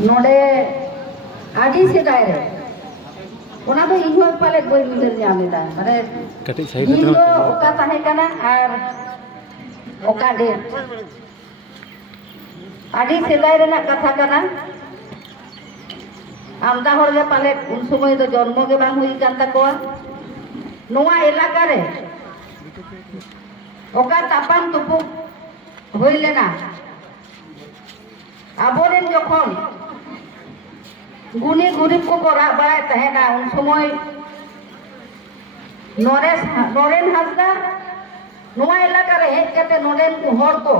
नोडे आदि सेदाय रे ओना तो इहो पाले कोई मिलर जामेदा माने कटिक साइड इन दो ओका ताहे काना आर ओका दे आदि सेदाय रे ना कथा काना आमदा हर गे पाले उन समय तो जन्म गे बांग हुई कान ताकोआ नोआ एलाका रे ओका तापान तुपु हुई लेना आबोरेन जखन गुनी गुरिब को राग बाय तहेना उन समय नरेन हासदा नोआ एलाका रे हेज कते नोडेन को हर को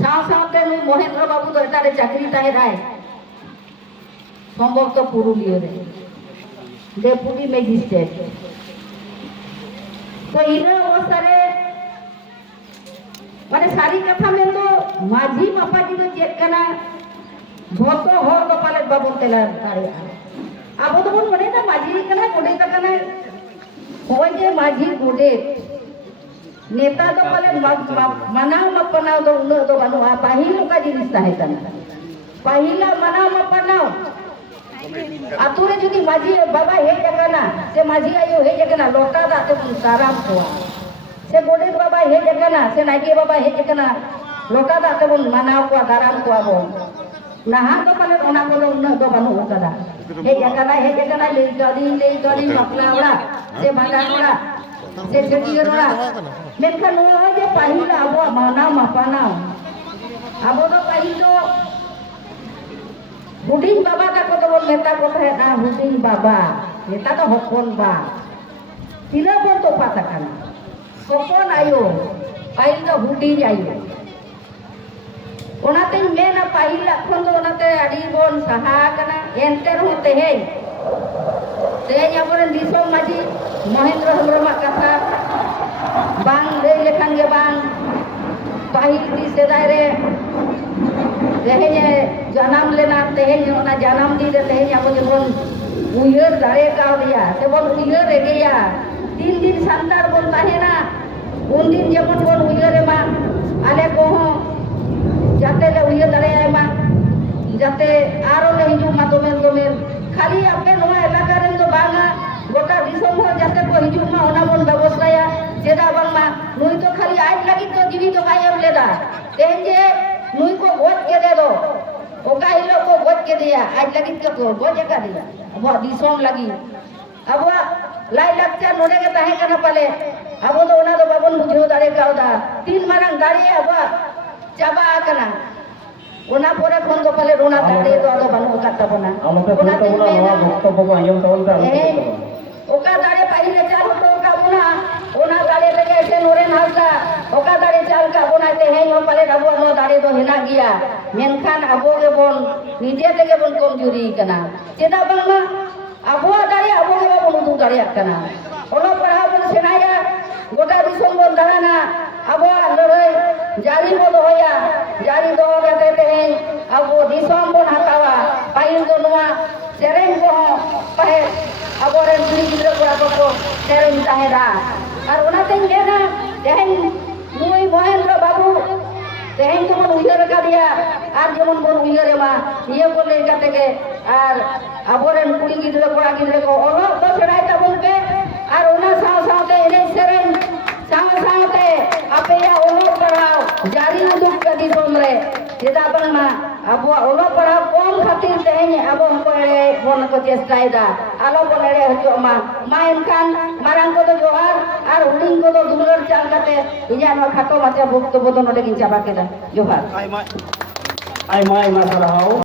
साव सावते नुई महेंद्र बाबू तो एटारे चाकरी ताहे राय সম্ভবত পুরুলিয়া রে ডেপুটি ম্যাজিস্ট্রেট তো ইনা অবস্থারে মানে সারি কথা মেন তো মাঝি মাপাজি তো চেক কানা যত হর তো পালে বাবু তেলা তারে আবো তো বন মনে না মাঝি কানা কোডে কানা ওই যে মাঝি কোডে নেতা তো পালে মানাও মাপনাও তো উনো তো বানুয়া পাহিল কা জিনিস তাহে কানা পাহিলা মানাও মাপনাও आतुरे जुदी माझी बाबा हे जगना से माझी आयो हे जगना लोटा दाते साराम को से गोडे बाबा हे जगना से नागी बाबा हे जगना लोटा दाते बन मनाव को दाराम को आबो नहा तो पाले ओना को न तो बानु कदा हे जगना ले गदी मकला ओड़ा से बांडाड़ा से छटियरोड़ा मेनका नो जे पहिला आबो माना मापाना आबो तो पहिलो हुडिंग बाबा ताको तो बोल नेता को है ना हुडिंग बाबा नेता तो हपन बा तिना बोल तो पाता काना हपन आयो पाइल तो हुडिंग आयो ओनाते मेना पाइल अखन तो ओनाते आडी बोन सहा काना एंटर होते हे याबोरे दिसोम माजी महेंद्र हेम्ब्रम कथा बांग ले लेखान गे बांग पाइल दी सेदाय रे तेहें जन्म लेना तेहें ओना जन्म दी रे तेहें अब जेबन उयर दारे काव दिया तेबन उयर रे गया 3 दिन संतार बोन ताहेना उन दिन जेबन बोन उयर मा आले को जाते ले उयर दारे मा जाते आरो ले हिजु मा दोमेन खाली आपे नोआ एलाका रे तो बांगा गोटा दिसम हो जाते को हिजु मा ओना बोन व्यवस्थाया जेदा बांगा नुई तो खाली आज लगी तो जीवी तो कायम लेदा तेहें जे नुई को गोद के दे दो ओका हिलो को गोद के दिया आज लगी के को गोद का दिया अब दिसोम लगी अब लाई लगता नोडे के ताहे कना पाले अब तो ओना तो बाबन बुझो दारे कावदा 3 मारंग दारे अब चाबा कना ओना पोरे कोन को पाले रोना दारे तो आदो बानु काता बना ओना तो ओना भक्त बाबा आयम तवलता ओका दारे पाहिले चालू तो का बोना ओना दारे लगे से नोरे नालता ओका दारे चाल का बनाते हैं यो पाले अबो नो दारे तो हेना गया मेनखान अबो के बोन निजे तेगे बोन कमजोरी कना चेदा बांगमा अबो दारे अबो के बोन उदु दारे कना ओनो पढ़ा बोन सेनाया गोटा दिसम बोन दाना अबो लड़ाई जारी बोल होया जारी दो कहते हैं अबो दिसम बोन हतावा पाइन दो नोआ सेरेन को पहे अबो रे दुरी गिद्र कोड़ा को सेरेन ताहेरा और ओनाते लेना तेहें मुई महेंद्र बाबू तेहें तो मन उयर का दिया और जेमन बोन उयर मा ये को ले जाते के और अबोरेन कुड़ी गिद्र कोड़ा गिद्र को ओलो तो सेराय ताबन पे और ओना साव सावते एने सेरेन साव सावते अपेया ओलो पढ़ाओ जारी उदुक कदी सोमरे जेदा बनमा अब ओलो पढ़ाओ कम खातिर तेहें अब हमको एड़े फोन को चेष्टायदा आलो बोन एड़े हजो मा एनखान मारांग को तो जोहार और हुडिंग को तो दुलर चाल काते इजा नो खातो माचा भुक्त बोतो नोडे किन चाबा केदा जोहार आई माय साराहाव